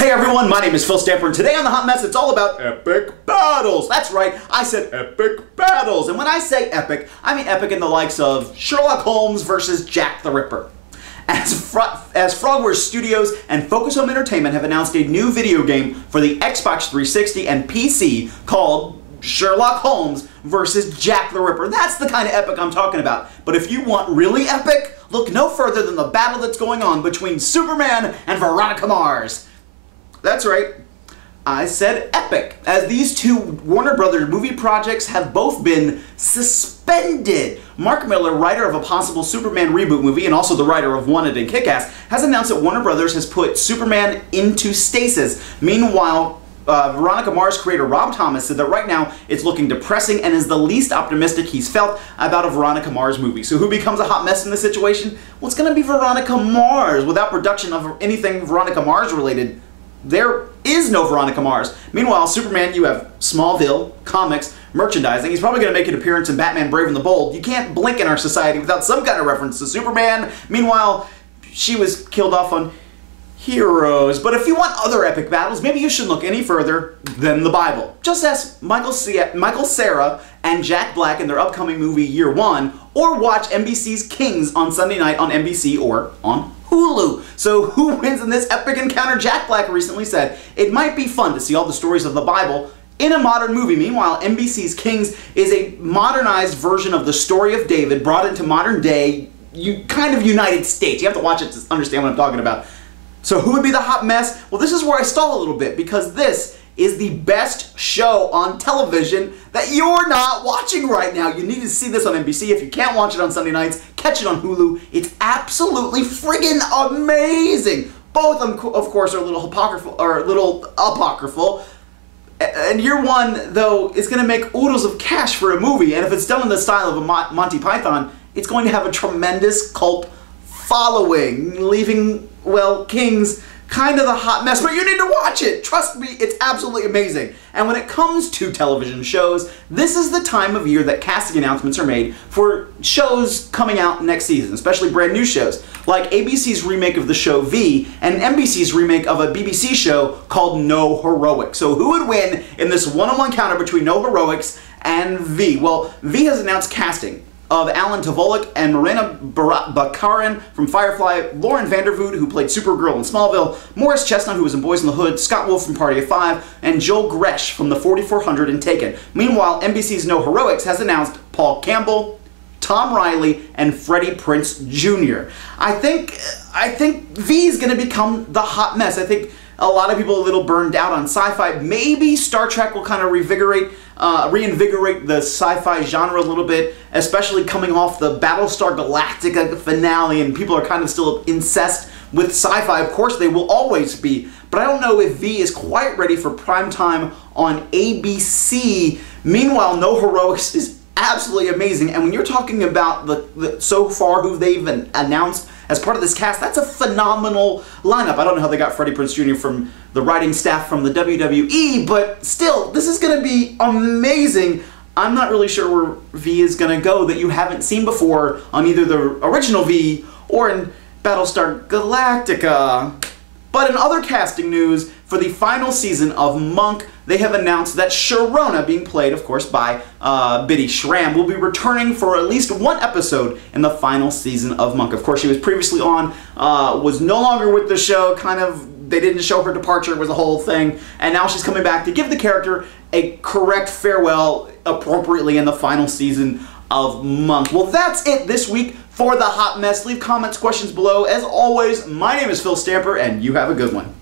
Hey everyone, my name is Phil Stamper, and today on The Hot Mess, it's all about epic battles. That's right, I said epic battles. And when I say epic, I mean epic in the likes of Sherlock Holmes versus Jack the Ripper. As Frogwares Studios and Focus Home Entertainment have announced a new video game for the Xbox 360 and PC called Sherlock Holmes versus Jack the Ripper. That's the kind of epic I'm talking about. But if you want really epic, look no further than the battle that's going on between Superman and Veronica Mars. That's right, I said epic, as these two Warner Brothers movie projects have both been suspended. Mark Miller, writer of a possible Superman reboot movie and also the writer of Wanted and Kick-Ass, has announced that Warner Brothers has put Superman into stasis. Meanwhile, Veronica Mars creator Rob Thomas said that right now it's looking depressing and is the least optimistic he's felt about a Veronica Mars movie. So who becomes a hot mess in this situation? Well, it's going to be Veronica Mars. Without production of anything Veronica Mars related, there is no Veronica Mars. Meanwhile, Superman, you have Smallville, comics, merchandising. He's probably going to make an appearance in Batman Brave and the Bold. You can't blink in our society without some kind of reference to Superman. Meanwhile, she was killed off on Heroes. But if you want other epic battles, maybe you shouldn't look any further than the Bible. Just ask Michael Cera and Jack Black in their upcoming movie Year One, or watch NBC's Kings on Sunday night on NBC or on Hulu. So who wins in this epic encounter? Jack Black recently said, "It might be fun to see all the stories of the Bible in a modern movie." Meanwhile, NBC's Kings is a modernized version of the story of David brought into modern day, kind of United States. You have to watch it to understand what I'm talking about. So who would be the hot mess? Well, this is where I stall a little bit, because this is the best show on television that you're not watching right now. You need to see this on NBC. If you can't watch it on Sunday nights, catch it on Hulu. It's absolutely friggin' amazing. Both, of course, are a little apocryphal. And Year One, though, is going to make oodles of cash for a movie, and if it's done in the style of a Monty Python, it's going to have a tremendous cult following, leaving, well, Kings kind of the hot mess, but you need to watch it. Trust me, it's absolutely amazing. And when it comes to television shows, this is the time of year that casting announcements are made for shows coming out next season, especially brand new shows, like ABC's remake of the show V and NBC's remake of a BBC show called No Heroics. So who would win in this one-on-one counter between No Heroics and V? Well, V has announced casting of Alan Tovolek and Marina Baccarin from Firefly, Lauren Vandervoot, who played Supergirl in Smallville, Morris Chestnut, who was in Boys in the Hood, Scott Wolf from Party of Five, and Joel Gresh from the 4400 in Taken. Meanwhile, NBC's No Heroics has announced Paul Campbell, Tom Riley, and Freddie Prinze Jr. I think V is going to become the hot mess. I think a lot of people are a little burned out on sci-fi. Maybe Star Trek will kind of reinvigorate the sci-fi genre a little bit, especially coming off the Battlestar Galactica finale, and people are kind of still incensed with sci-fi. Of course, they will always be, but I don't know if V is quite ready for primetime on ABC. Meanwhile, No Heroics is absolutely amazing, and when you're talking about so far who they've announced as part of this cast, that's a phenomenal lineup. I don't know how they got Freddie Prinze Jr. from the writing staff from the WWE, but still, this is going to be amazing. I'm not really sure where V is going to go that you haven't seen before on either the original V or in Battlestar Galactica. But in other casting news, for the final season of Monk, they have announced that Sharona, being played, of course, by Bitty Schramm, will be returning for at least one episode in the final season of Monk. Of course, she was previously on, was no longer with the show, they didn't show her departure, it was a whole thing, and now she's coming back to give the character a correct farewell appropriately in the final season of Monk. Well, that's it this week for The Hot Mess. Leave comments, questions below. As always, my name is Phil Stamper, and you have a good one.